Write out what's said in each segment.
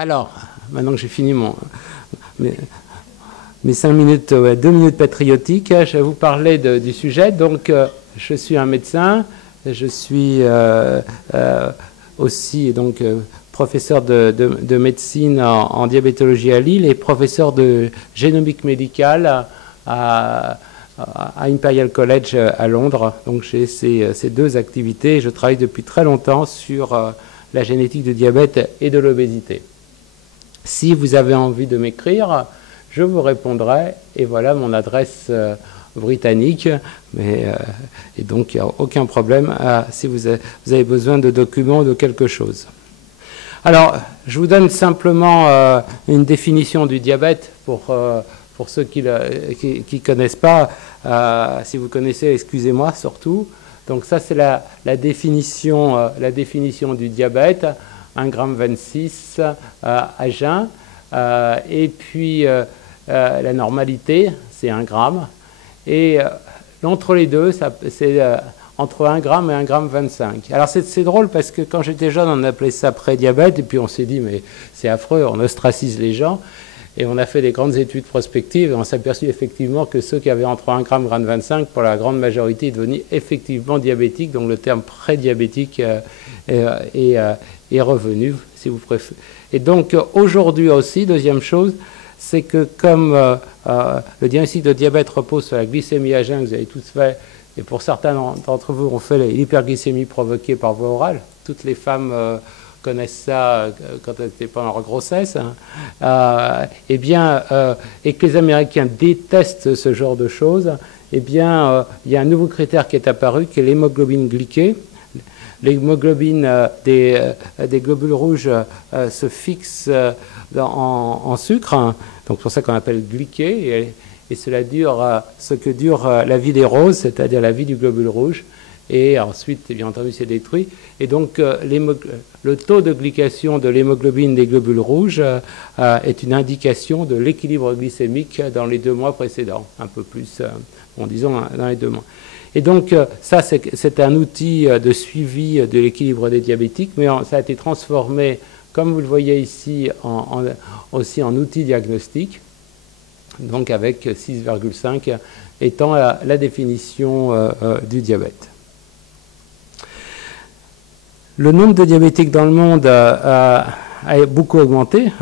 Alors, maintenant que j'ai fini mes 5 minutes, 2 minutes patriotiques, je vais vous parler du sujet. Donc, je suis un médecin, je suis aussi donc, professeur de médecine en diabétologie à Lille et professeur de génomique médicale à Imperial College à Londres. Donc j'ai ces deux activités. Je travaille depuis très longtemps sur la génétique du diabète et de l'obésité. Si vous avez envie de m'écrire, je vous répondrai. Et voilà mon adresse britannique. Et donc il n'y a aucun problème si vous avez besoin de documents ou de quelque chose. Alors, je vous donne simplement une définition du diabète pour ceux qui ne connaissent pas. Si vous connaissez, excusez-moi surtout. Donc ça, c'est la définition du diabète, 1,26 g à jeun. Et puis, la normalité, c'est 1 g. Et entre les deux, c'est entre 1 g et 1,25 g. Alors c'est drôle parce que quand j'étais jeune, on appelait ça prédiabète, et puis on s'est dit, mais c'est affreux, on ostracise les gens. Et on a fait des grandes études prospectives et on s'est aperçu effectivement que ceux qui avaient entre 1 g et 1,25 g, pour la grande majorité, sont devenus effectivement diabétiques. Donc le terme prédiabétique est revenu, si vous préférez. Et donc aujourd'hui aussi, deuxième chose, c'est que comme le diagnostic de diabète repose sur la glycémie à jeun, que vous avez tous fait, et pour certains d'entre vous, on fait l'hyperglycémie provoquée par voie orale. Toutes les femmes connaissent ça quand elles étaient pendant leur grossesse. Et que les Américains détestent ce genre de choses, il y a un nouveau critère qui est apparu, qui est l'hémoglobine glyquée. L'hémoglobine des globules rouges se fixe en sucre, donc c'est pour ça qu'on appelle glyquée. Et cela dure ce que dure la vie des roses, c'est-à-dire la vie du globule rouge. Et ensuite, bien entendu, c'est détruit. Et donc, le taux de glycation de l'hémoglobine des globules rouges est une indication de l'équilibre glycémique dans les 2 mois précédents, un peu plus, disons, dans les 2 mois. Et donc, ça, c'est un outil de suivi de l'équilibre des diabétiques, mais ça a été transformé, comme vous le voyez ici, aussi en outil diagnostique. Donc avec 6,5 étant la définition du diabète. Le nombre de diabétiques dans le monde a beaucoup augmenté,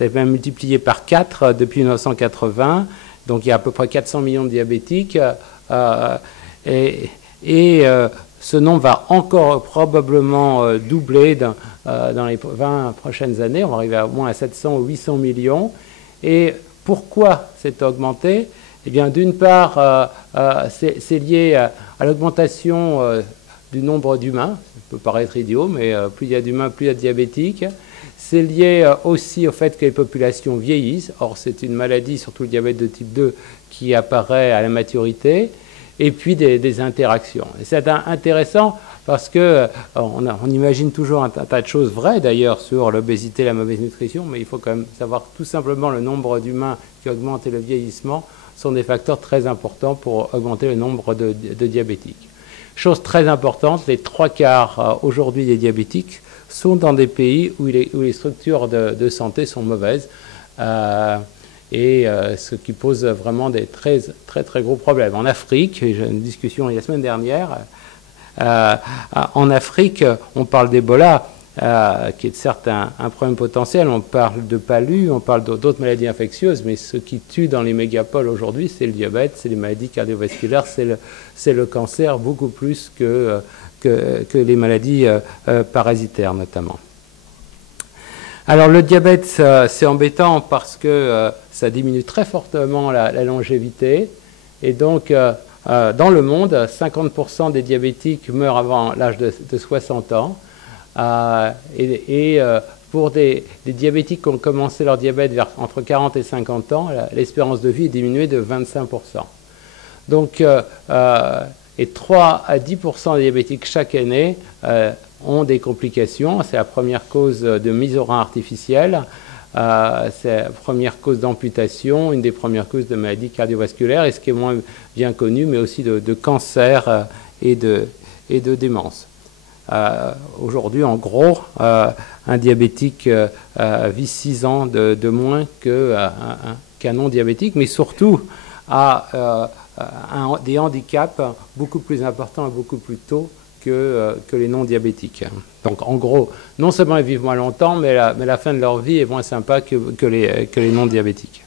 il a même multiplié par 4 depuis 1980, donc il y a à peu près 400 millions de diabétiques, ce nombre va encore probablement doubler dans les 20 prochaines années, on va arriver au moins à 700 ou 800 millions, et pourquoi c'est augmenté? Eh bien, d'une part, c'est lié à l'augmentation du nombre d'humains. Ça peut paraître idiot, mais plus il y a d'humains, plus il y a de diabétiques. C'est lié aussi au fait que les populations vieillissent. Or, c'est une maladie, surtout le diabète de type 2, qui apparaît à la maturité. Et puis des interactions. Et c'est intéressant parce qu'on imagine toujours un tas de choses vraies d'ailleurs sur l'obésité et la mauvaise nutrition, mais il faut quand même savoir que tout simplement le nombre d'humains qui augmente et le vieillissement sont des facteurs très importants pour augmenter le nombre de diabétiques. Chose très importante, les 3/4 aujourd'hui des diabétiques sont dans des pays où les structures de santé sont mauvaises. Ce qui pose vraiment des très gros problèmes. En Afrique, j'ai eu une discussion la semaine dernière, en Afrique, on parle d'Ebola, qui est certes un problème potentiel, on parle de palu, on parle d'autres maladies infectieuses, mais ce qui tue dans les mégapoles aujourd'hui, c'est le diabète, c'est les maladies cardiovasculaires, c'est le cancer, beaucoup plus que les maladies parasitaires notamment. Alors le diabète, c'est embêtant parce que ça diminue très fortement la longévité. Et donc, dans le monde, 50% des diabétiques meurent avant l'âge de 60 ans. Pour des diabétiques qui ont commencé leur diabète entre 40 et 50 ans, l'espérance de vie est diminuée de 25%. Donc, et 3 à 10% des diabétiques chaque année ont des complications. C'est la première cause de mise au rein artificielle, c'est la première cause d'amputation, une des premières causes de maladies cardiovasculaires, et ce qui est moins bien connu, mais aussi de cancer et de démence. Aujourd'hui, en gros, un diabétique vit 6 ans de moins qu'un non-diabétique, mais surtout a des handicaps beaucoup plus importants et beaucoup plus tôt que les non-diabétiques. Donc en gros, non seulement ils vivent moins longtemps, mais la fin de leur vie est moins sympa que les non-diabétiques.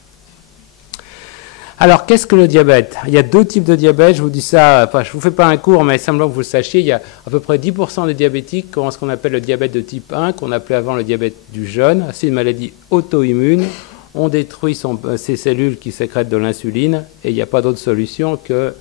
Alors, qu'est-ce que le diabète? Il y a 2 types de diabète, je vous dis ça, enfin, je ne vous fais pas un cours, mais simplement que vous le sachiez, il y a à peu près 10% des diabétiques qui ont ce qu'on appelle le diabète de type 1, qu'on appelait avant le diabète du jeune. C'est une maladie auto-immune. On détruit ces cellules qui sécrètent de l'insuline, et il n'y a pas d'autre solution que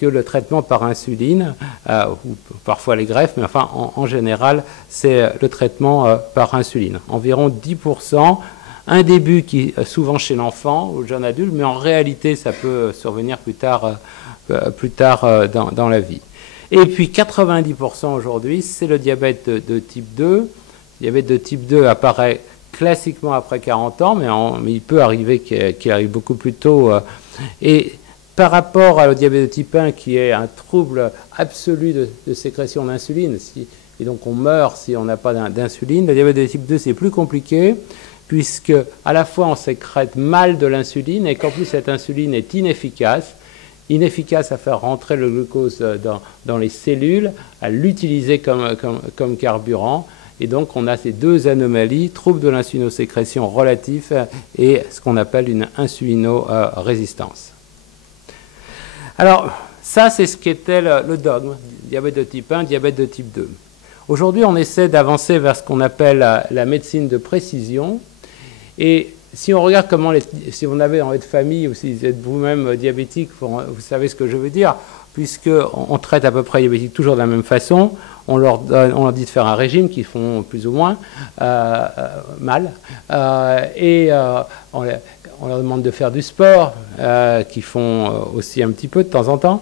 le traitement par insuline, ou parfois les greffes, mais enfin, en général, c'est le traitement par insuline. Environ 10%. Un début qui souvent chez l'enfant ou le jeune adulte, mais en réalité, ça peut survenir plus tard dans la vie. Et puis 90% aujourd'hui, c'est le diabète de type 2. Le diabète de type 2 apparaît classiquement après 40 ans, mais il peut arriver qu'il arrive beaucoup plus tôt. Et par rapport au diabète de type 1, qui est un trouble absolu de sécrétion d'insuline, et donc on meurt si on n'a pas d'insuline, le diabète de type 2, c'est plus compliqué, puisque à la fois on sécrète mal de l'insuline et qu'en plus cette insuline est inefficace à faire rentrer le glucose dans les cellules, à l'utiliser comme carburant. Et donc on a ces 2 anomalies, trouble de l'insulinosécrétion relatif et ce qu'on appelle une insulinorésistance. Alors ça c'est ce qu'était le dogme, diabète de type 1, diabète de type 2. Aujourd'hui on essaie d'avancer vers ce qu'on appelle la médecine de précision. Et si on regarde si vous avez dans votre famille ou si vous êtes vous-même diabétique, vous savez ce que je veux dire, puisqu'on traite à peu près les diabétiques toujours de la même façon, on leur dit de faire un régime qu'ils font plus ou moins mal, et on leur demande de faire du sport, qu'ils font aussi un petit peu de temps en temps.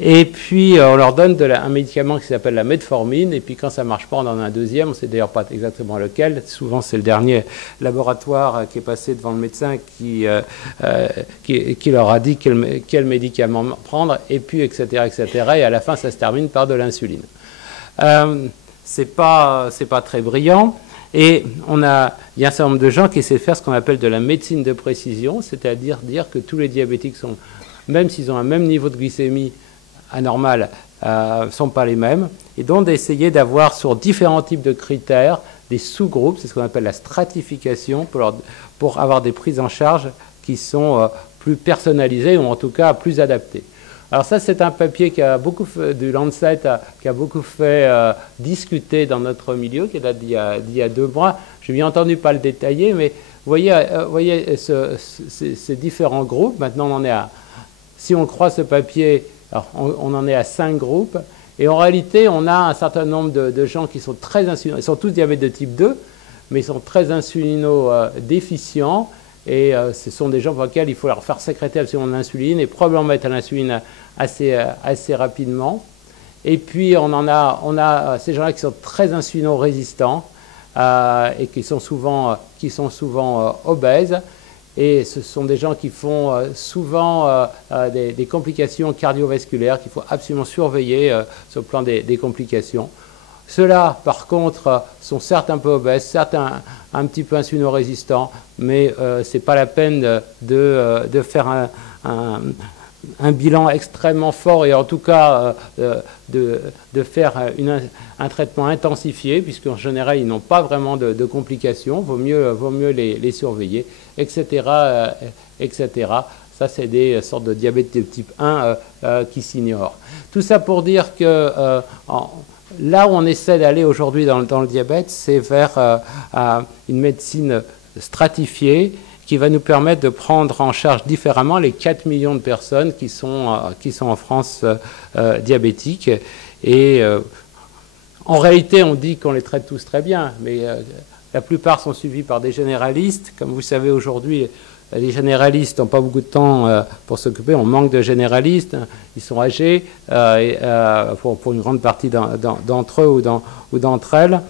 Et puis, on leur donne un médicament qui s'appelle la metformine. Et puis, quand ça ne marche pas, on en a un deuxième. On ne sait d'ailleurs pas exactement lequel. Souvent, c'est le dernier laboratoire qui est passé devant le médecin qui leur a dit quel médicament prendre, et puis, etc., etc. Et à la fin, ça se termine par de l'insuline. C'est pas très brillant. Et il y a un certain nombre de gens qui essaient de faire ce qu'on appelle de la médecine de précision, c'est-à-dire dire que tous les diabétiques même s'ils ont un même niveau de glycémie anormal, ne sont pas les mêmes, et donc d'essayer d'avoir sur différents types de critères des sous-groupes, c'est ce qu'on appelle la stratification, pour avoir des prises en charge qui sont plus personnalisées ou en tout cas plus adaptées. Alors ça, c'est un papier du Lancet qui a beaucoup fait discuter dans notre milieu, qui date d'il y a 2 mois. Je n'ai bien entendu pas le détailler, mais vous voyez ces différents groupes. Maintenant, si on croit ce papier, alors on en est à 5 groupes. Et en réalité, on a un certain nombre de gens qui sont très insulinodéficients. Ils sont tous diabète de type 2, mais ils sont très insulinodéficients. Et ce sont des gens pour lesquels il faut leur faire sécréter absolument de l'insuline et probablement mettre à l'insuline assez rapidement. Et puis, on a ces gens-là qui sont très insulinorésistants et qui sont souvent obèses. Et ce sont des gens qui font souvent des complications cardiovasculaires qu'il faut absolument surveiller sur le plan des complications. Ceux-là, par contre, sont certes un peu obèses, certes un petit peu insulinorésistants, mais ce n'est pas la peine de faire un bilan extrêmement fort et en tout cas de faire un traitement intensifié, puisqu'en général, ils n'ont pas vraiment de complications. Vaut mieux les surveiller, etc., etc. Ça, c'est des sortes de diabète de type 1 qui s'ignorent. Tout ça pour dire que là où on essaie d'aller aujourd'hui dans le diabète, c'est vers une médecine stratifiée qui va nous permettre de prendre en charge différemment les 4 millions de personnes qui sont en France diabétiques. Et en réalité, on dit qu'on les traite tous très bien, mais la plupart sont suivis par des généralistes. Comme vous savez, aujourd'hui, les généralistes n'ont pas beaucoup de temps pour s'occuper. On manque de généralistes. Ils sont âgés pour une grande partie d'entre eux ou d'entre elles.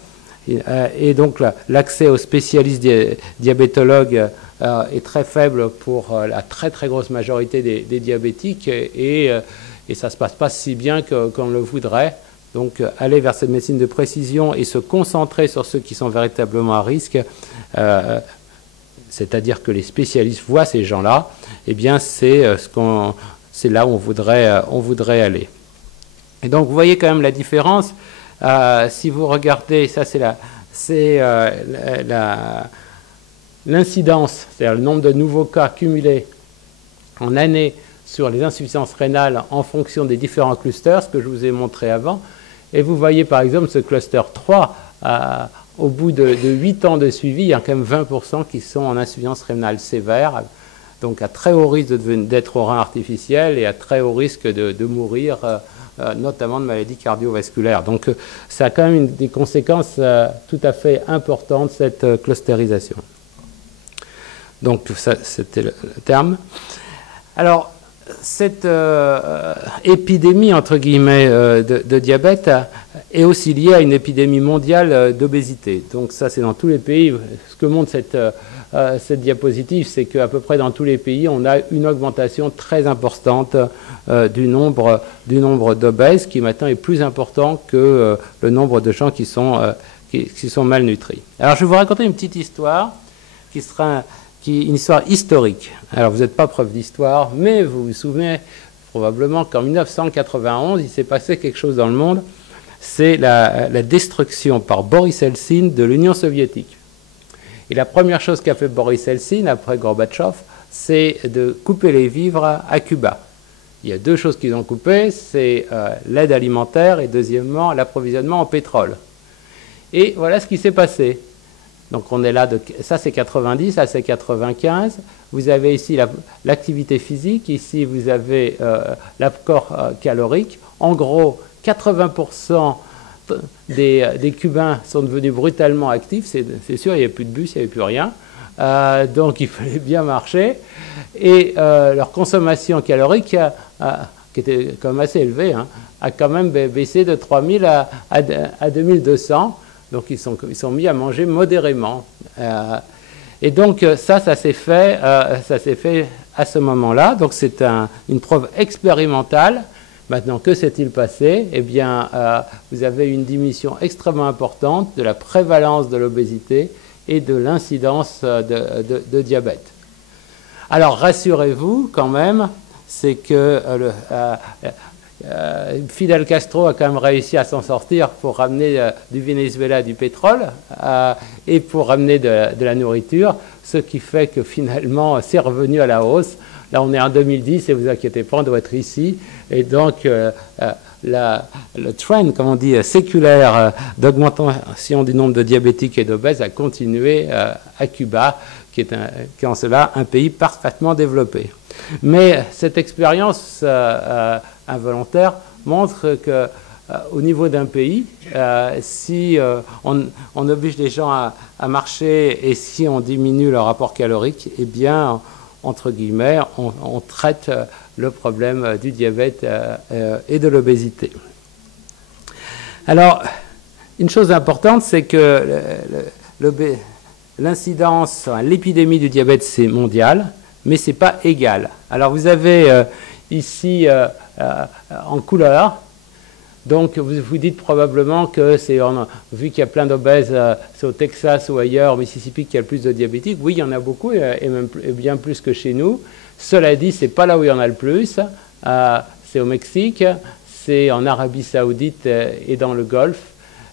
Et donc, l'accès aux spécialistes diabétologues est très faible pour la très très grosse majorité des diabétiques et ça ne se passe pas si bien qu'on le voudrait, Donc aller vers cette médecine de précision et se concentrer sur ceux qui sont véritablement à risque, c'est-à-dire que les spécialistes voient ces gens-là, eh bien c'est là où on voudrait aller. Et donc vous voyez quand même la différence. Si vous regardez, ça c'est l'incidence, c'est-à-dire le nombre de nouveaux cas cumulés en année sur les insuffisances rénales en fonction des différents clusters, ce que je vous ai montré avant. Et vous voyez par exemple ce cluster 3, au bout de 8 ans de suivi, il y a quand même 20% qui sont en insuffisance rénale sévère, donc à très haut risque d'être au rein artificiel et à très haut risque de mourir, notamment de maladies cardiovasculaires. Donc ça a quand même des conséquences tout à fait importantes, cette clusterisation. Donc tout ça, c'était le terme. Alors, cette épidémie, entre guillemets, de diabète est aussi liée à une épidémie mondiale d'obésité. Donc ça, c'est dans tous les pays. Ce que montre cette diapositive, c'est qu'à peu près dans tous les pays, on a une augmentation très importante du nombre d'obèses, qui maintenant est plus important que le nombre de gens qui sont malnutris. Alors, je vais vous raconter une petite histoire qui sera une histoire historique. Alors, vous n'êtes pas prof d'histoire, mais vous vous souvenez probablement qu'en 1991, il s'est passé quelque chose dans le monde. C'est la destruction par Boris Eltsine de l'Union soviétique. Et la première chose qu'a fait Boris Eltsine, après Gorbatchev, c'est de couper les vivres à Cuba. Il y a deux choses qu'ils ont coupées, c'est l'aide alimentaire et deuxièmement l'approvisionnement en pétrole. Et voilà ce qui s'est passé. Donc on est là, ça c'est 90, ça c'est 95. Vous avez ici l'activité physique, ici vous avez l'apport calorique. En gros, 80% des Cubains sont devenus brutalement actifs. C'est sûr, il n'y avait plus de bus, il n'y avait plus rien. Donc il fallait bien marcher. Et leur consommation calorique, qui était quand même assez élevée, a quand même baissé de 3000 à 2200. Donc ils sont mis à manger modérément. Et donc ça s'est fait à ce moment-là. Donc c'est une preuve expérimentale. Maintenant, que s'est-il passé? Eh bien, vous avez une diminution extrêmement importante de la prévalence de l'obésité et de l'incidence de diabète. Alors rassurez-vous quand même, c'est que Fidel Castro a quand même réussi à s'en sortir pour ramener du Venezuela du pétrole et pour ramener de la nourriture, ce qui fait que finalement c'est revenu à la hausse. Là on est en 2010 et vous inquiétez pas, on doit être ici. Et donc le trend, comme on dit, séculaire d'augmentation du nombre de diabétiques et d'obèses a continué à Cuba, qui est en cela un pays parfaitement développé. Mais cette expérience involontaire montre qu'au niveau d'un pays, si on oblige les gens à marcher et si on diminue leur rapport calorique, eh bien, entre guillemets, on traite le problème du diabète et de l'obésité. Alors, une chose importante, c'est que l'incidence, l'épidémie du diabète, c'est mondial, mais ce n'est pas égal. Alors, vous avez ici en couleur, donc vous vous dites probablement que vu qu'il y a plein d'obèses, c'est au Texas ou ailleurs, au Mississippi, qu'il y a le plus de diabétiques. Oui, il y en a beaucoup, et même bien plus que chez nous. Cela dit, ce n'est pas là où il y en a le plus. C'est au Mexique, c'est en Arabie Saoudite et dans le Golfe,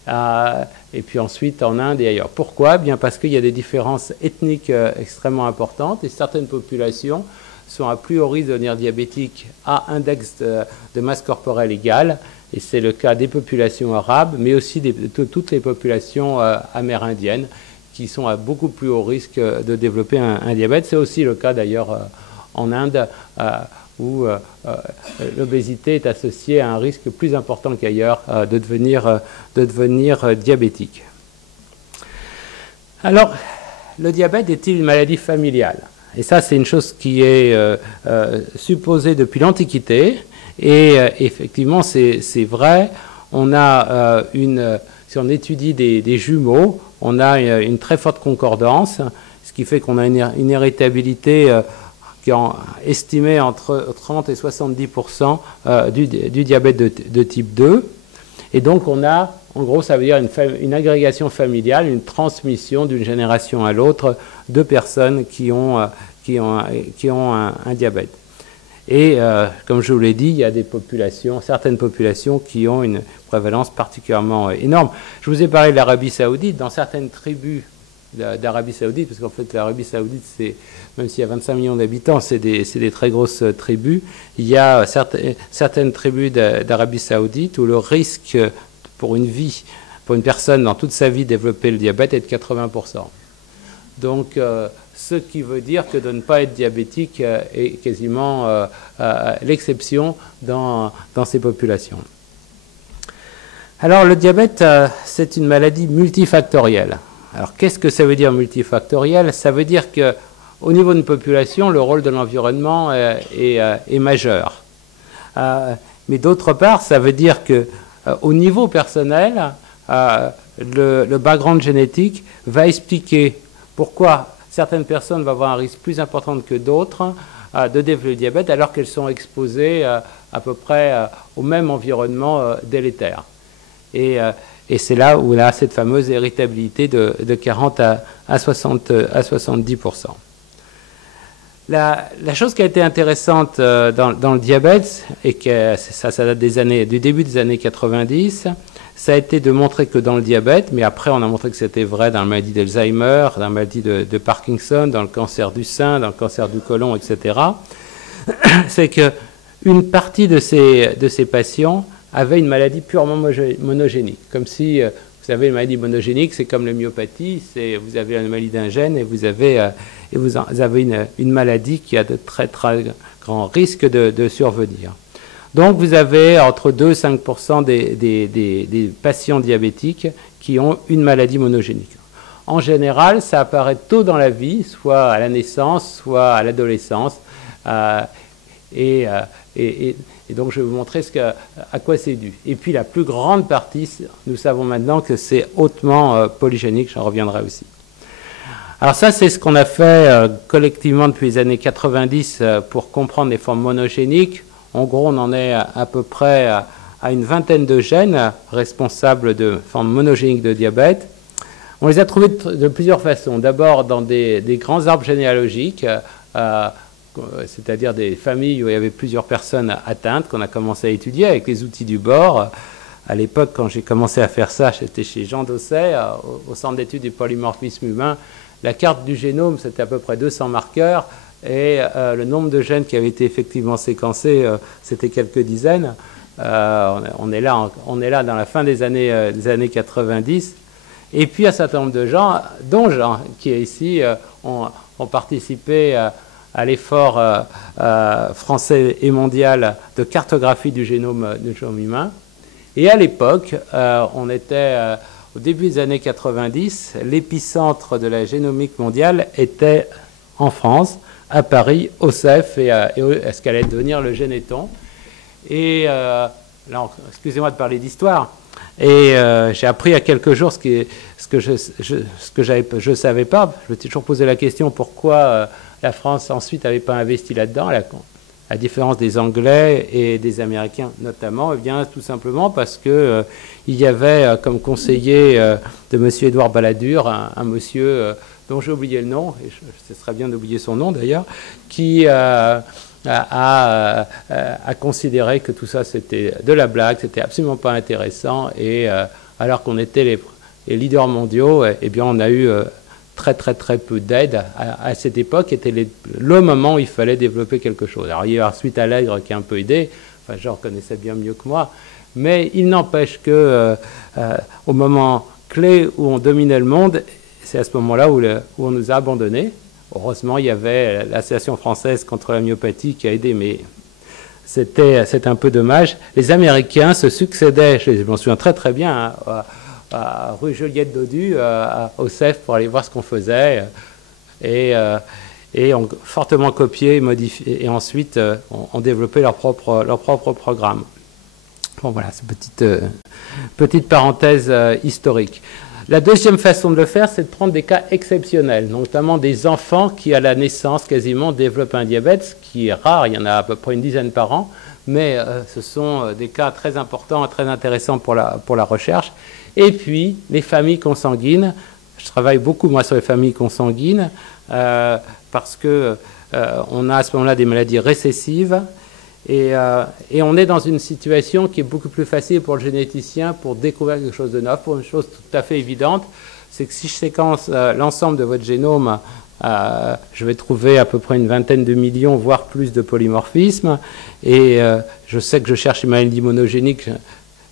et puis ensuite en Inde et ailleurs. Pourquoi? Bien parce qu'il y a des différences ethniques extrêmement importantes, et certaines populations sont à plus haut risque de devenir diabétiques à index de masse corporelle égal, et c'est le cas des populations arabes, mais aussi de toutes les populations amérindiennes, qui sont à beaucoup plus haut risque de développer un diabète. C'est aussi le cas d'ailleurs en Inde, où l'obésité est associée à un risque plus important qu'ailleurs de devenir diabétique. Alors, le diabète est-il une maladie familiale? Et ça, c'est une chose qui est supposée depuis l'Antiquité. Et effectivement, c'est vrai. On a si on étudie des jumeaux, on a une très forte concordance, ce qui fait qu'on a une héritabilité qui est estimée entre 30 et 70% du diabète de type 2. Et donc on a, en gros, ça veut dire une agrégation familiale, une transmission d'une génération à l'autre de personnes qui ont un diabète. Et comme je vous l'ai dit, il y a des populations, certaines populations qui ont une prévalence particulièrement énorme. Je vous ai parlé de l'Arabie Saoudite. Dans certaines tribus d'Arabie Saoudite, parce qu'en fait l'Arabie Saoudite, même s'il y a 25 millions d'habitants, c'est des très grosses tribus. Il y a certaines tribus d'Arabie Saoudite où le risque pour une personne dans toute sa vie de développer le diabète est de 80%. Donc, ce qui veut dire que de ne pas être diabétique est quasiment l'exception dans ces populations. Alors, le diabète, c'est une maladie multifactorielle. Alors, qu'est-ce que ça veut dire multifactoriel? Ça veut dire qu'au niveau d'une population, le rôle de l'environnement est majeur. Mais d'autre part, ça veut dire qu'au niveau personnel, le background génétique va expliquer pourquoi certaines personnes vont avoir un risque plus important que d'autres de développer le diabète alors qu'elles sont exposées à peu près au même environnement délétère. Et c'est là où on a cette fameuse héritabilité de 40 à 70%. La chose qui a été intéressante dans le diabète, et que ça date du début des années 90, ça a été de montrer que dans le diabète, mais après on a montré que c'était vrai dans la maladie d'Alzheimer, dans la maladie de Parkinson, dans le cancer du sein, dans le cancer du côlon, etc., c'est qu'une partie de ces patients avaient une maladie purement monogénique. Comme si, vous savez, une maladie monogénique, c'est comme la myopathie, vous avez une maladie d'un gène et vous avez une maladie qui a de très très grands risques de survenir. Donc vous avez entre 2 et 5% des patients diabétiques qui ont une maladie monogénique. En général, ça apparaît tôt dans la vie, soit à la naissance, soit à l'adolescence. Et donc je vais vous montrer à quoi c'est dû. Et puis la plus grande partie, nous savons maintenant que c'est hautement polygénique, j'en reviendrai aussi. Alors ça, c'est ce qu'on a fait collectivement depuis les années 90 pour comprendre les formes monogéniques. En gros, on en est à peu près à une vingtaine de gènes responsables de formes monogéniques de diabète. On les a trouvés de plusieurs façons. D'abord dans des grands arbres généalogiques, c'est-à-dire des familles où il y avait plusieurs personnes atteintes qu'on a commencé à étudier avec les outils du bord. À l'époque, quand j'ai commencé à faire ça, j'étais chez Jean Dosset, au Centre d'études du polymorphisme humain. La carte du génome, c'était à peu près 200 marqueurs. Et le nombre de gènes qui avaient été effectivement séquencés, c'était quelques dizaines. On est là dans la fin des années 90. Et puis un certain nombre de gens, dont Jean, qui est ici, ont participé à l'effort français et mondial de cartographie du génome humain. Et à l'époque, on était au début des années 90, l'épicentre de la génomique mondiale était en France, à Paris, au CEF et à ce qu'allait devenir le Généton. Et excusez-moi de parler d'histoire. Et j'ai appris il y a quelques jours ce que je ne savais pas. Je me suis toujours posé la question pourquoi la France ensuite n'avait pas investi là-dedans, à différence des Anglais et des Américains notamment. Eh bien, tout simplement parce que il y avait comme conseiller de M. Édouard Balladur un monsieur dont j'ai oublié le nom, et ce serait bien d'oublier son nom d'ailleurs, qui a considéré que tout ça c'était de la blague, c'était absolument pas intéressant, et alors qu'on était les leaders mondiaux, eh bien on a eu très peu d'aide à cette époque, était le moment où il fallait développer quelque chose. Alors il y a ensuite Allègre qui a un peu aidé, enfin je reconnaissais bien mieux que moi, mais il n'empêche que au moment clé où on dominait le monde, c'est à ce moment-là où on nous a abandonnés. Heureusement, il y avait l'Association française contre la myopathie qui a aidé, mais c'est un peu dommage. Les Américains se succédaient, je m'en souviens très bien, à rue Juliette Dodu, au CEF, pour aller voir ce qu'on faisait, et ont fortement copié, modifié, et ensuite ont développé leur propre programme. Bon, voilà, c'est une petite parenthèse historique. La deuxième façon de le faire, c'est de prendre des cas exceptionnels, notamment des enfants qui, à la naissance, quasiment développent un diabète, ce qui est rare, il y en a à peu près une dizaine par an, mais ce sont des cas très importants et très intéressants pour la recherche. Et puis, les familles consanguines. Je travaille beaucoup, moi, sur les familles consanguines, parce que on a à ce moment-là des maladies récessives, et on est dans une situation qui est beaucoup plus facile pour le généticien pour découvrir quelque chose de neuf, pour une chose tout à fait évidente, c'est que si je séquence l'ensemble de votre génome, je vais trouver à peu près une vingtaine de millions, voire plus de polymorphismes, et je sais que je cherche une maladie monogénique,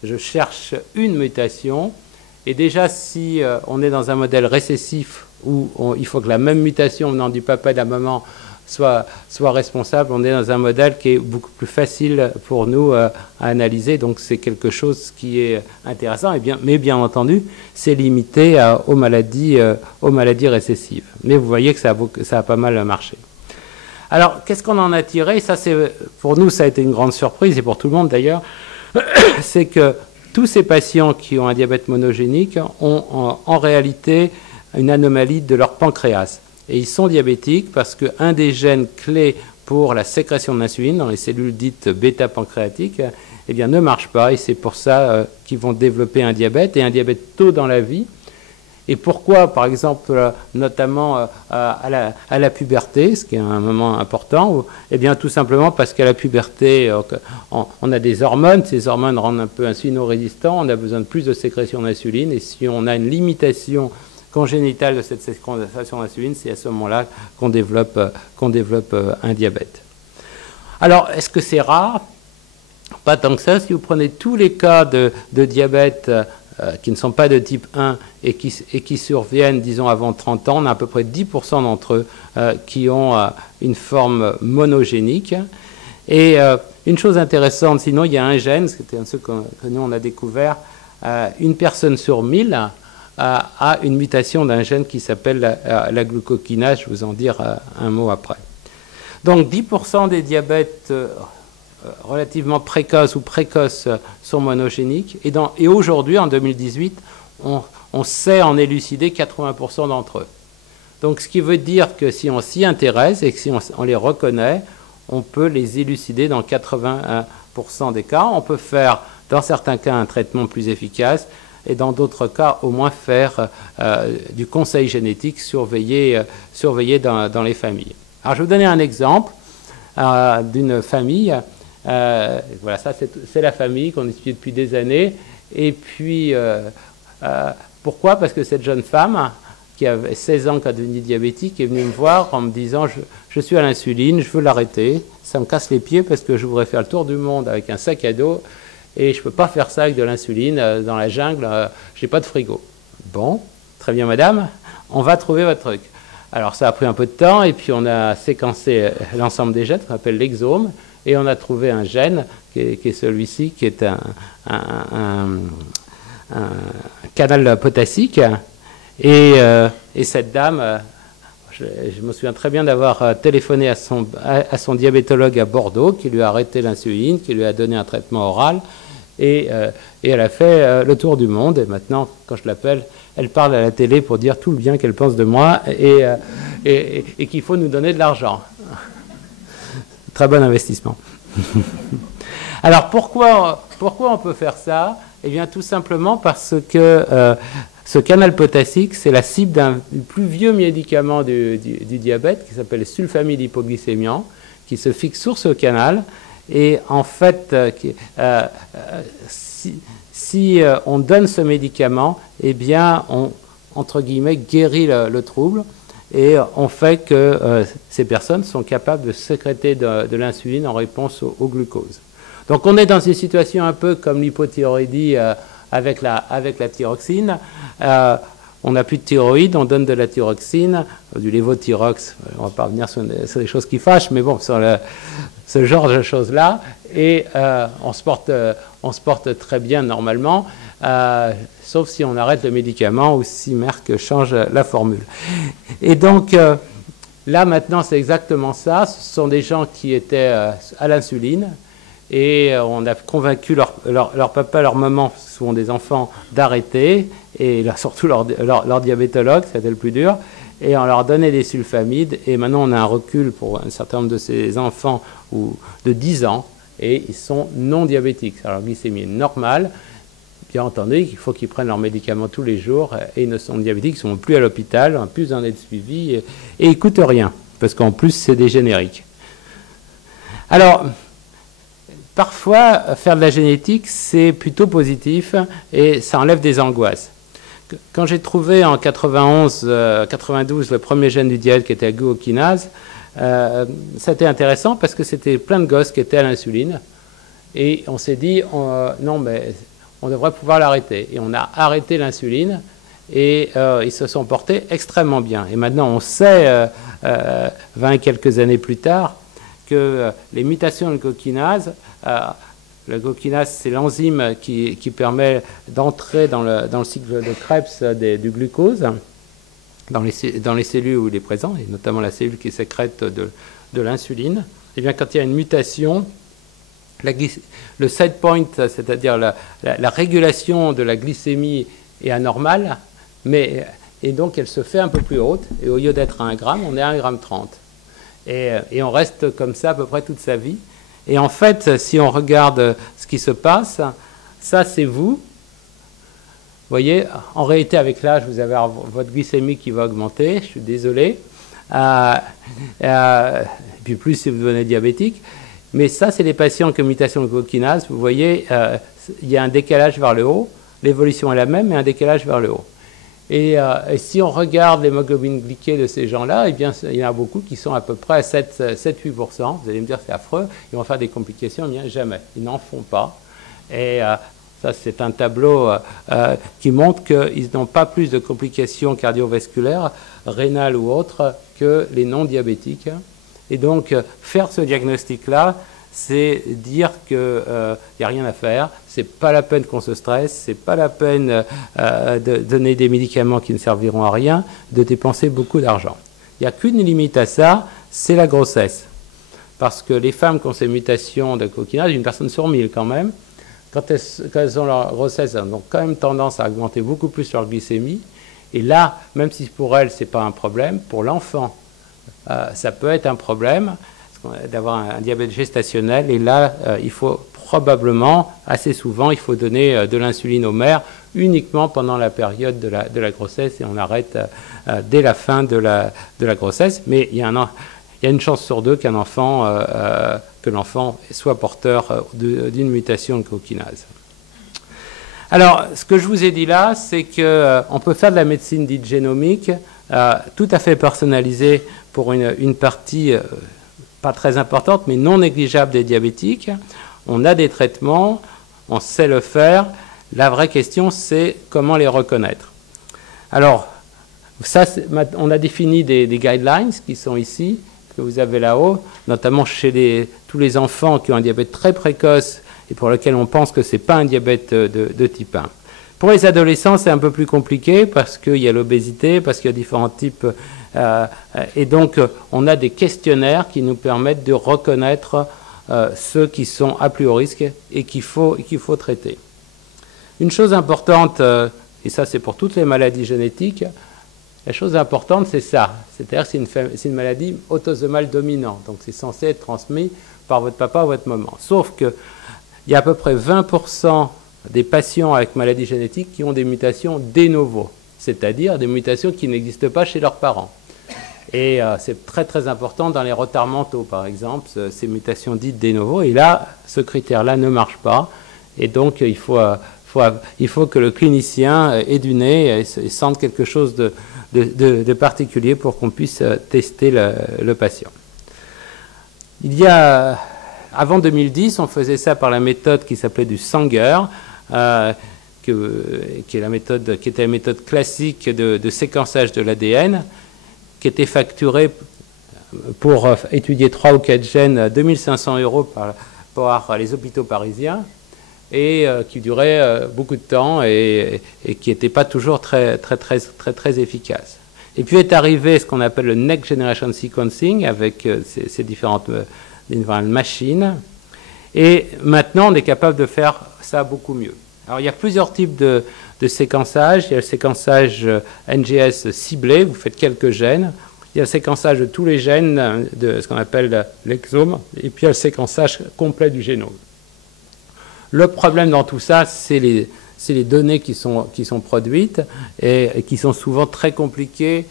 je cherche une mutation, et déjà si on est dans un modèle récessif où il faut que la même mutation venant du papa et de la maman soit responsable, on est dans un modèle qui est beaucoup plus facile pour nous à analyser, donc c'est quelque chose qui est intéressant, mais bien entendu, c'est limité aux maladies récessives. Mais vous voyez que ça a pas mal marché. Alors, qu'est-ce qu'on en a tiré? Ça, pour nous, ça a été une grande surprise, et pour tout le monde d'ailleurs, c'est que tous ces patients qui ont un diabète monogénique ont en réalité une anomalie de leur pancréas. Et ils sont diabétiques parce qu'un des gènes clés pour la sécrétion de l'insuline dans les cellules dites bêta-pancréatiques eh bien, ne marche pas. Et c'est pour ça qu'ils vont développer un diabète, et un diabète tôt dans la vie. Et pourquoi, par exemple, notamment à la puberté, ce qui est un moment important, eh bien tout simplement parce qu'à la puberté, on a des hormones, ces hormones rendent un peu insulino-résistants, on a besoin de plus de sécrétion d'insuline, et si on a une limitation congénitale de cette sécrétion d'insuline, c'est à ce moment-là qu'on développe un diabète. Alors, est-ce que c'est rare? Pas tant que ça. Si vous prenez tous les cas de diabète qui ne sont pas de type 1 et qui surviennent, disons, avant 30 ans, on a à peu près 10% d'entre eux qui ont une forme monogénique. Et une chose intéressante, sinon, il y a un gène, c'était un truc que nous, on a découvert, une personne sur 1000 a une mutation d'un gène qui s'appelle la glucokinase. Je vais vous en dire un mot après. Donc 10% des diabètes relativement précoces ou précoces sont monogéniques. Et aujourd'hui, en 2018, on sait en élucider 80% d'entre eux. Donc ce qui veut dire que si on s'y intéresse et que si on les reconnaît, on peut les élucider dans 80% des cas. On peut faire, dans certains cas, un traitement plus efficace, et dans d'autres cas, au moins faire du conseil génétique surveillé dans les familles. Alors, je vais vous donner un exemple d'une famille. Voilà, ça, c'est la famille qu'on étudie depuis des années. Et puis, pourquoi? Parce que cette jeune femme, qui avait 16 ans, qui est devenue diabétique, est venue me voir en me disant je suis à l'insuline, je veux l'arrêter, ça me casse les pieds parce que je voudrais faire le tour du monde avec un sac à dos. Et je ne peux pas faire ça avec de l'insuline dans la jungle, je n'ai pas de frigo. Bon, très bien madame, on va trouver votre truc. Alors ça a pris un peu de temps, et puis on a séquencé l'ensemble des gènes, qu'on appelle l'exome, et on a trouvé un gène, qui est celui-ci, qui est un canal potassique. Et cette dame, je me souviens très bien d'avoir téléphoné à son diabétologue à Bordeaux, qui lui a arrêté l'insuline, qui lui a donné un traitement oral, et elle a fait le tour du monde. Et maintenant, quand je l'appelle, elle parle à la télé pour dire tout le bien qu'elle pense de moi, et qu'il faut nous donner de l'argent. Très bon investissement. Alors pourquoi on peut faire ça? Eh bien tout simplement parce que ce canal potassique, c'est la cible d'un plus vieux médicament du diabète qui s'appelle le sulfamide hypoglycémiant, qui se fixe sur ce canal. Et en fait, si on donne ce médicament, eh bien, on, entre guillemets, guérit le trouble, et on fait que ces personnes sont capables de sécréter de l'insuline en réponse au glucose. Donc on est dans une situation un peu comme l'hypothyroïdie avec la thyroxine. On n'a plus de thyroïde, on donne de la thyroxine, du lévothyrox, on ne va pas revenir sur des choses qui fâchent, mais bon, sur ce genre de choses-là, et on se porte très bien normalement, sauf si on arrête le médicament ou si Merck change la formule. Et donc, là maintenant, c'est exactement ça, ce sont des gens qui étaient à l'insuline, et on a convaincu leur papa, leur maman, souvent des enfants, d'arrêter, et là, surtout leur diabétologue, c'était le plus dur, et on leur donnait des sulfamides, et maintenant on a un recul pour un certain nombre de ces enfants de 10 ans, et ils sont non diabétiques. Alors, leur glycémie est normale. Bien entendu, il faut qu'ils prennent leurs médicaments tous les jours et ils ne sont diabétiques, ils ne sont plus à l'hôpital, plus en aide suivie et ils ne coûtent rien parce qu'en plus, c'est des génériques. Alors, parfois, faire de la génétique, c'est plutôt positif et ça enlève des angoisses. Quand j'ai trouvé en 91-92 le premier gène du diabète qui était la glucokinase, c'était intéressant parce que c'était plein de gosses qui étaient à l'insuline et on s'est dit, non mais on devrait pouvoir l'arrêter. Et on a arrêté l'insuline et ils se sont portés extrêmement bien. Et maintenant, on sait, 20 et quelques années plus tard, que les mutations de glucokinase, la glucokinase, c'est l'enzyme qui permet d'entrer dans le cycle de Krebs du glucose, dans les cellules où il est présent, et notamment la cellule qui sécrète de l'insuline. Et bien, quand il y a une mutation, le set point, c'est-à-dire la régulation de la glycémie est anormale, et donc elle se fait un peu plus haute, et au lieu d'être à 1 gramme, on est à 1,30 g. Et on reste comme ça à peu près toute sa vie. Et en fait, si on regarde ce qui se passe, ça c'est vous. Vous voyez, en réalité, avec l'âge, vous avez votre glycémie qui va augmenter, je suis désolé. Et puis plus si vous devenez diabétique. Mais ça, c'est les patients qui ont mutation de glucokinase. Vous voyez, il y a un décalage vers le haut. L'évolution est la même, mais un décalage vers le haut. Et si on regarde l'hémoglobine glyquée de ces gens-là, eh bien, il y en a beaucoup qui sont à peu près à 7-8%. Vous allez me dire, c'est affreux, ils vont faire des complications. Eh bien, jamais. Ils n'en font pas. Et ça, c'est un tableau qui montre qu'ils n'ont pas plus de complications cardiovasculaires, rénales ou autres, que les non-diabétiques. Et donc, faire ce diagnostic-là, c'est dire qu'il n'y a rien à faire, c'est pas la peine qu'on se stresse, c'est pas la peine de donner des médicaments qui ne serviront à rien, de dépenser beaucoup d'argent. Il n'y a qu'une limite à ça, c'est la grossesse. Parce que les femmes qui ont ces mutations de glucokinase, une personne sur 1000 quand même, quand elles ont leur grossesse, elles ont quand même tendance à augmenter beaucoup plus leur glycémie. Et là, même si pour elles, ce n'est pas un problème, pour l'enfant, ça peut être un problème d'avoir un diabète gestationnel. Et là, il faut probablement, assez souvent, il faut donner de l'insuline aux mères uniquement pendant la période de la grossesse et on arrête dès la fin de la grossesse. Mais il y a une chance sur deux que l'enfant soit porteur d'une mutation de glucokinase. Alors, ce que je vous ai dit là, c'est qu'on peut faire de la médecine dite génomique, tout à fait personnalisée pour une partie pas très importante, mais non négligeable des diabétiques. On a des traitements, on sait le faire. La vraie question, c'est comment les reconnaître. Alors, ça, on a défini des guidelines qui sont ici, que vous avez là-haut, notamment chez tous les enfants qui ont un diabète très précoce et pour lequel on pense que ce n'est pas un diabète de type 1. Pour les adolescents, c'est un peu plus compliqué parce qu'il y a l'obésité, parce qu'il y a différents types. Et donc, on a des questionnaires qui nous permettent de reconnaître ceux qui sont à plus haut risque et qu'il faut traiter. Une chose importante, et ça c'est pour toutes les maladies génétiques, la chose importante c'est ça, c'est-à-dire que c'est une maladie autosomale dominante, donc c'est censé être transmis par votre papa ou votre maman. Sauf qu'il y a à peu près 20% des patients avec maladie génétique qui ont des mutations de novo, c'est-à-dire des mutations qui n'existent pas chez leurs parents. Et c'est très très important dans les retards mentaux, par exemple, ces mutations dites de novo. Et là, ce critère-là ne marche pas. Et donc, il faut que le clinicien ait du nez et sente quelque chose de particulier pour qu'on puisse tester le patient. Il y a, avant 2010, on faisait ça par la méthode qui s'appelait du Sanger, qui était la méthode classique de séquençage de l'ADN, qui était facturée pour étudier 3 ou 4 gènes, 2500 € par les hôpitaux parisiens, et qui durait beaucoup de temps et qui n'était pas toujours très efficace. Et puis est arrivé ce qu'on appelle le Next Generation Sequencing avec ces différentes machines. Et maintenant, on est capable de faire ça beaucoup mieux. Alors, il y a plusieurs types de séquençage. Il y a le séquençage NGS ciblé, vous faites quelques gènes. il y a le séquençage de tous les gènes, de ce qu'on appelle l'exome, et puis il y a le séquençage complet du génome. Le problème dans tout ça, c'est les données qui sont produites et qui sont souvent très compliquées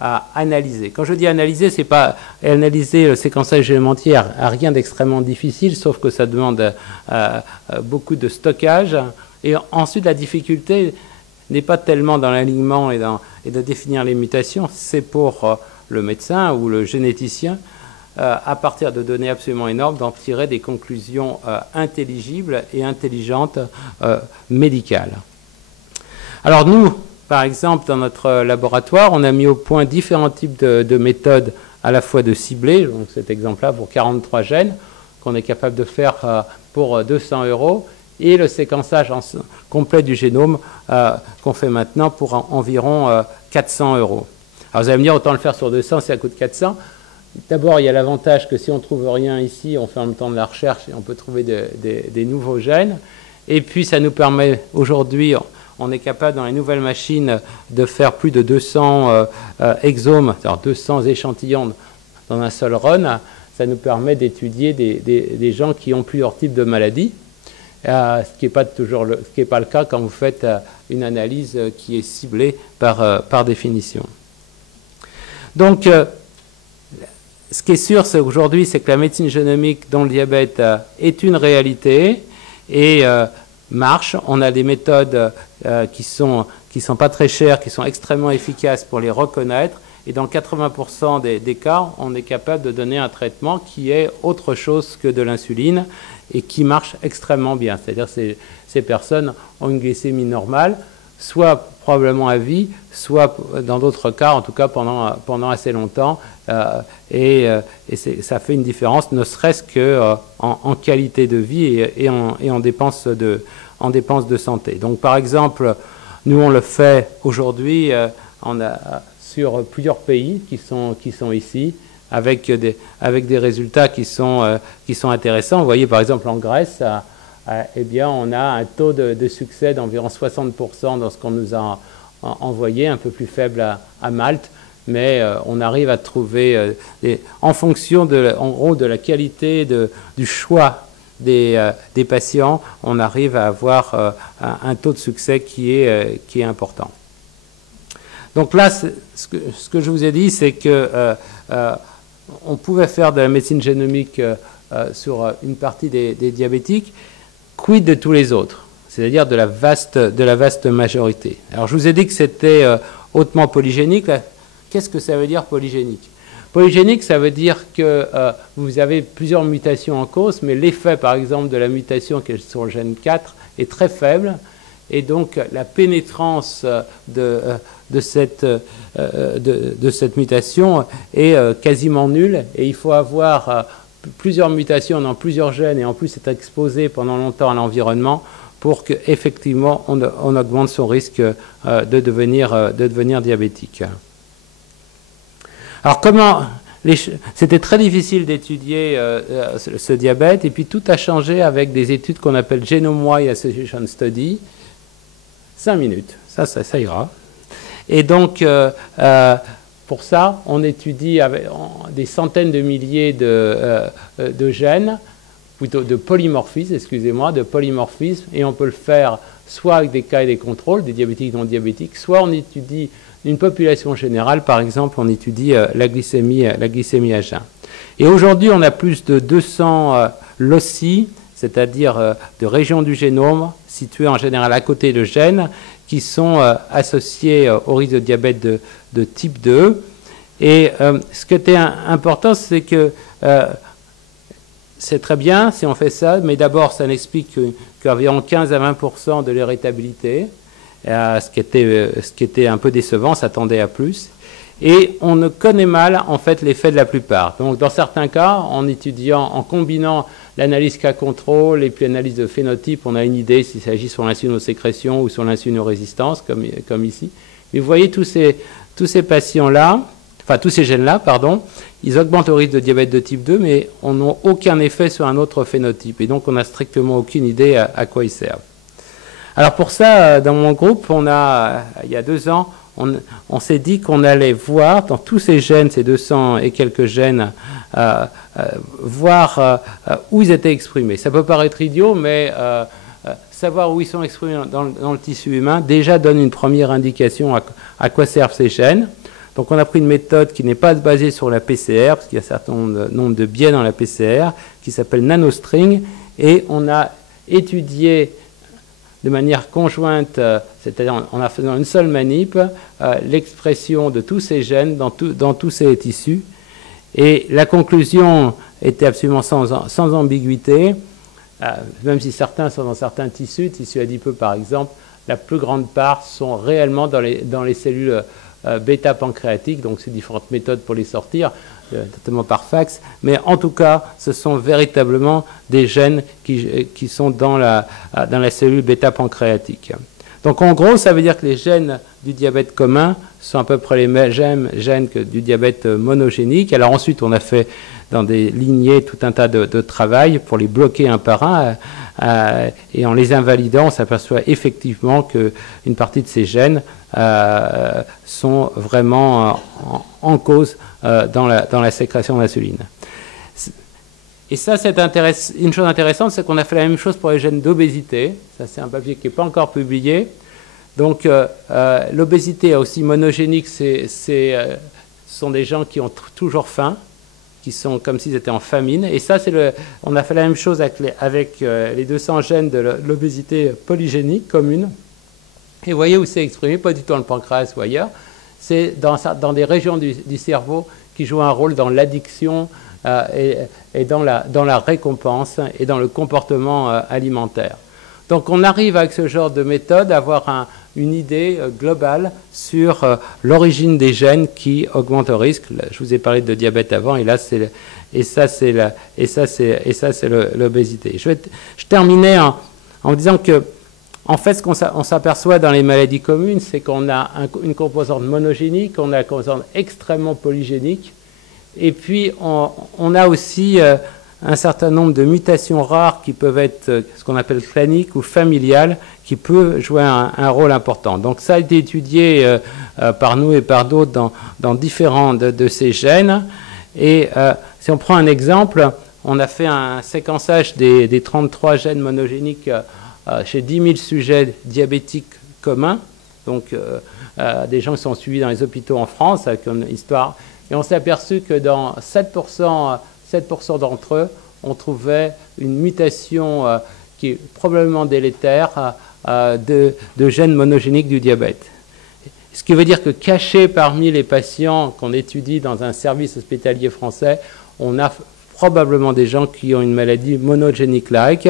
à analyser. Quand je dis analyser, c'est pas analyser le séquençage génome entier à rien d'extrêmement difficile, sauf que ça demande beaucoup de stockage. Et ensuite, la difficulté n'est pas tellement dans l'alignement et de définir les mutations, c'est pour le médecin ou le généticien, à partir de données absolument énormes, d'en tirer des conclusions intelligibles et intelligentes médicales. Alors nous, par exemple, dans notre laboratoire, on a mis au point différents types de méthodes à la fois de cibler, donc cet exemple-là pour 43 gènes, qu'on est capable de faire pour 200 €, et le séquençage complet du génome qu'on fait maintenant pour environ 400 €. Alors vous allez me dire, autant le faire sur 200, ça coûte 400. D'abord, il y a l'avantage que si on ne trouve rien ici, on fait en même temps de la recherche et on peut trouver des nouveaux gènes. Et puis, ça nous permet, aujourd'hui, on est capable dans les nouvelles machines de faire plus de 200 exomes, c'est-à-dire 200 échantillons dans un seul run. Ça nous permet d'étudier des gens qui ont plusieurs types de maladies, ce qui n'est pas le cas quand vous faites une analyse qui est ciblée par définition. Donc, ce qui est sûr aujourd'hui, c'est que la médecine génomique dans le diabète est une réalité et marche. On a des méthodes qui sont pas très chères, qui sont extrêmement efficaces pour les reconnaître. Et dans 80% des cas, on est capable de donner un traitement qui est autre chose que de l'insuline et qui marche extrêmement bien. C'est-à-dire que ces personnes ont une glycémie normale, soit probablement à vie, soit dans d'autres cas, en tout cas pendant assez longtemps. Et ça fait une différence, ne serait-ce qu'en qualité de vie et en dépenses de santé. Donc par exemple, nous on le fait aujourd'hui sur plusieurs pays qui sont ici, avec des résultats qui sont intéressants. Vous voyez par exemple en Grèce, eh bien, on a un taux de succès d'environ 60% dans ce qu'on nous a envoyé, un peu plus faible à Malte, mais on arrive à trouver, en fonction en gros, de la qualité du choix des patients, on arrive à avoir un taux de succès qui est important. Donc là, ce que je vous ai dit, c'est que on pouvait faire de la médecine génomique sur une partie des diabétiques. Quid de tous les autres, c'est-à-dire de la vaste majorité. Alors je vous ai dit que c'était hautement polygénique. Qu'est-ce que ça veut dire polygénique? Polygénique, ça veut dire que vous avez plusieurs mutations en cause, mais l'effet, par exemple, de la mutation qui est sur le gène 4 est très faible, et donc la pénétrance de cette mutation est quasiment nulle, et il faut avoir plusieurs mutations dans plusieurs gènes et en plus être exposé pendant longtemps à l'environnement pour qu'effectivement on augmente son risque de devenir diabétique. Alors c'était très difficile d'étudier ce diabète et puis tout a changé avec des études qu'on appelle Genome-Wide Association Study. 5 minutes, ça ira. Et donc pour ça, on étudie avec des centaines de milliers de gènes, plutôt de polymorphismes, et on peut le faire soit avec des cas et des contrôles, des diabétiques non diabétiques, soit on étudie une population générale, par exemple, on étudie la glycémie à jeun. Et aujourd'hui, on a plus de 200 loci, c'est-à-dire de régions du génome, situées en général à côté de gènes, qui sont associés au risque de diabète de type 2. Et ce qui était important, c'est que c'est très bien si on fait ça, mais d'abord, ça n'explique qu'environ 15 à 20% de l'héritabilité, ce qui était un peu décevant, on s'attendait à plus. Et on ne connaît mal, en fait, l'effet de la plupart. Donc, dans certains cas, en combinant l'analyse cas contrôle et puis l'analyse de phénotype, on a une idée s'il s'agit sur l'insulinosécrétion ou sur l'insulinorésistance, comme ici. Mais vous voyez, tous ces patients-là, enfin tous ces gènes-là, pardon, ils augmentent le risque de diabète de type 2, mais on n'a aucun effet sur un autre phénotype. Et donc, on n'a strictement aucune idée à quoi ils servent. Alors pour ça, dans mon groupe, il y a 2 ans, on s'est dit qu'on allait voir dans tous ces gènes, ces 200 et quelques gènes, voir où ils étaient exprimés. Ça peut paraître idiot, mais savoir où ils sont exprimés dans le tissu humain déjà donne une première indication à quoi servent ces gènes. Donc on a pris une méthode qui n'est pas basée sur la PCR, parce qu'il y a un certain nombre de biais dans la PCR, qui s'appelle NanoString, et on a étudié de manière conjointe, c'est-à-dire en faisant une seule manip, l'expression de tous ces gènes dans tous ces tissus. Et la conclusion était absolument sans ambiguïté, même si certains sont dans certains tissus adipeux par exemple, la plus grande part sont réellement dans les cellules bêta-pancréatiques, donc c'est différentes méthodes pour les sortir, notamment par fax, mais en tout cas, ce sont véritablement des gènes qui sont dans la cellule bêta-pancréatique. Donc en gros, ça veut dire que les gènes du diabète commun sont à peu près les mêmes gènes que du diabète monogénique. Alors ensuite, on a fait dans des lignées tout un tas de travail pour les bloquer un par un, et en les invalidant, on s'aperçoit effectivement qu'une partie de ces gènes sont vraiment en cause dans la sécrétion d'insuline. Et ça, c'est une chose intéressante, c'est qu'on a fait la même chose pour les gènes d'obésité. Ça, c'est un papier qui n'est pas encore publié. Donc, l'obésité aussi monogénique, ce sont des gens qui ont toujours faim, qui sont comme s'ils étaient en famine. Et ça, on a fait la même chose avec les 200 gènes de l'obésité polygénique commune. Et vous voyez où c'est exprimé, pas du tout dans le pancréas ou ailleurs. C'est dans des régions du cerveau qui jouent un rôle dans l'addiction et dans la récompense et dans le comportement alimentaire. Donc on arrive avec ce genre de méthode à avoir une idée globale sur l'origine des gènes qui augmentent le risque. Je vous ai parlé de diabète avant, et là c'est l'obésité. Je terminais en disant que en fait, ce qu'on s'aperçoit dans les maladies communes, c'est qu'on a une composante monogénique, on a une composante extrêmement polygénique, et puis on a aussi un certain nombre de mutations rares qui peuvent être ce qu'on appelle claniques ou familiales, qui peuvent jouer un rôle important. Donc ça a été étudié par nous et par d'autres dans différents de ces gènes. Et si on prend un exemple, on a fait un séquençage des 33 gènes monogéniques chez 10 000 sujets diabétiques communs, donc des gens qui sont suivis dans les hôpitaux en France avec une histoire. Et on s'est aperçu que dans 7% d'entre eux, on trouvait une mutation qui est probablement délétère de gènes monogéniques du diabète. Ce qui veut dire que caché parmi les patients qu'on étudie dans un service hospitalier français, on a probablement des gens qui ont une maladie monogénique-like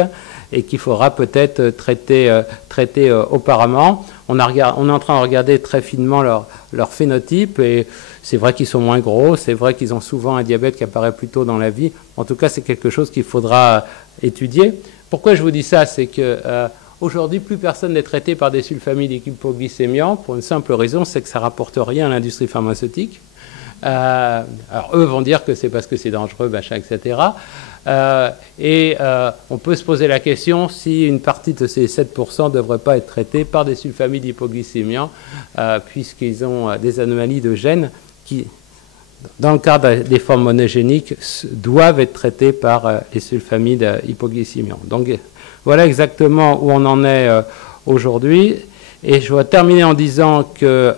et qu'il faudra peut-être traiter auparavant. On est en train de regarder très finement leur phénotype, et c'est vrai qu'ils sont moins gros, c'est vrai qu'ils ont souvent un diabète qui apparaît plus tôt dans la vie. En tout cas, c'est quelque chose qu'il faudra étudier. Pourquoi je vous dis ça? C'est que aujourd'hui, plus personne n'est traité par des sulfamides hypoglycémiants pour une simple raison, c'est que ça ne rapporte rien à l'industrie pharmaceutique. Alors eux vont dire que c'est parce que c'est dangereux, machin, etc. On peut se poser la question si une partie de ces 7% ne devrait pas être traitée par des sulfamides hypoglycémiants, puisqu'ils ont des anomalies de gènes qui, dans le cadre des formes monogéniques, doivent être traités par les sulfamides hypoglycémiants. Donc voilà exactement où on en est aujourd'hui. Et je vais terminer en disant que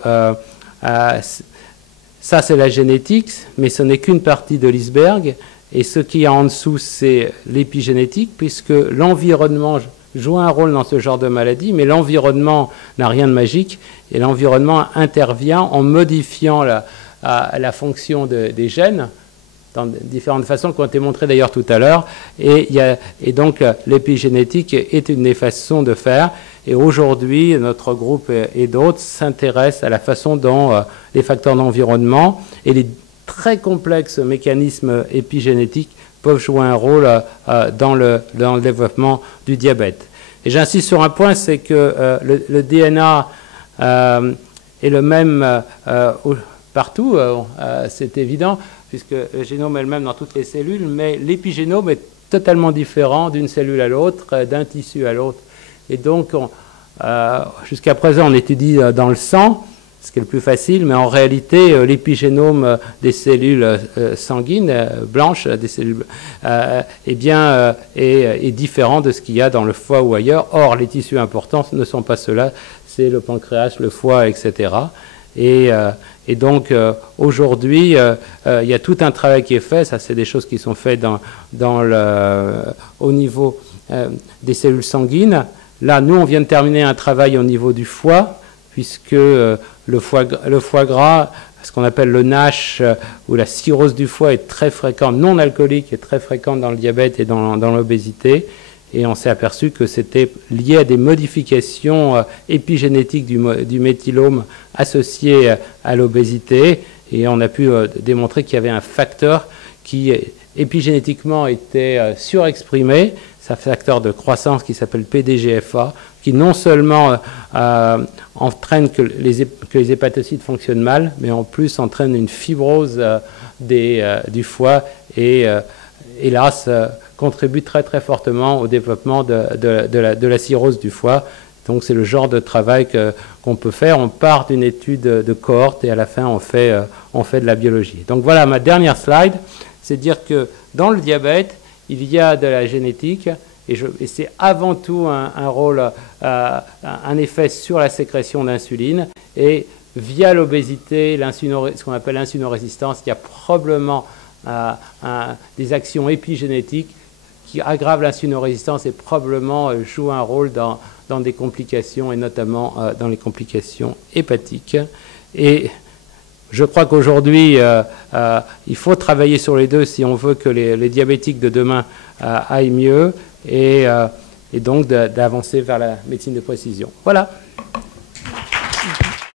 ça, c'est la génétique, mais ce n'est qu'une partie de l'iceberg. Et ce qu'il y a en dessous, c'est l'épigénétique, puisque l'environnement joue un rôle dans ce genre de maladie, mais l'environnement n'a rien de magique, et l'environnement intervient en modifiant la fonction des gènes, dans différentes façons qui ont été montrées d'ailleurs tout à l'heure. Et donc l'épigénétique est une des façons de faire. Et aujourd'hui, notre groupe et d'autres s'intéressent à la façon dont les facteurs d'environnement et les très complexes mécanismes épigénétiques peuvent jouer un rôle dans le développement du diabète. Et j'insiste sur un point, c'est que le DNA est le même partout, c'est évident, puisque le génome est le même dans toutes les cellules, mais l'épigénome est totalement différent d'une cellule à l'autre, d'un tissu à l'autre. Et donc, jusqu'à présent, on étudie dans le sang. ce qui est le plus facile, mais en réalité, l'épigénome des cellules sanguines blanches, des cellules, est différent de ce qu'il y a dans le foie ou ailleurs. Or, les tissus importants ne sont pas ceux-là, c'est le pancréas, le foie, etc. Et donc, aujourd'hui, il y a tout un travail qui est fait. Ça, c'est des choses qui sont faites au niveau des cellules sanguines. Là, nous, on vient de terminer un travail au niveau du foie, puisque le foie gras, ce qu'on appelle le NASH, ou la cirrhose du foie, est très fréquente, non alcoolique, est très fréquente dans le diabète et dans l'obésité. Et on s'est aperçu que c'était lié à des modifications épigénétiques du méthylome associé à l'obésité. Et on a pu démontrer qu'il y avait un facteur qui épigénétiquement était surexprimé, c'est un facteur de croissance qui s'appelle PDGFA, qui non seulement entraîne que les hépatocytes fonctionnent mal, mais en plus entraîne une fibrose du foie et hélas contribue très très fortement au développement de la cirrhose du foie. Donc c'est le genre de travail qu'on peut faire. On part d'une étude de cohorte et à la fin on fait de la biologie. Donc voilà ma dernière slide, c'est dire que dans le diabète, il y a de la génétique et c'est avant tout un rôle, un effet sur la sécrétion d'insuline. Et via l'obésité, ce qu'on appelle l'insulinorésistance, il y a probablement des actions épigénétiques qui aggravent l'insulinorésistance et probablement jouent un rôle dans des complications et notamment dans les complications hépatiques. Et je crois qu'aujourd'hui, il faut travailler sur les deux si on veut que les diabétiques de demain aillent mieux et donc d'avancer vers la médecine de précision. Voilà.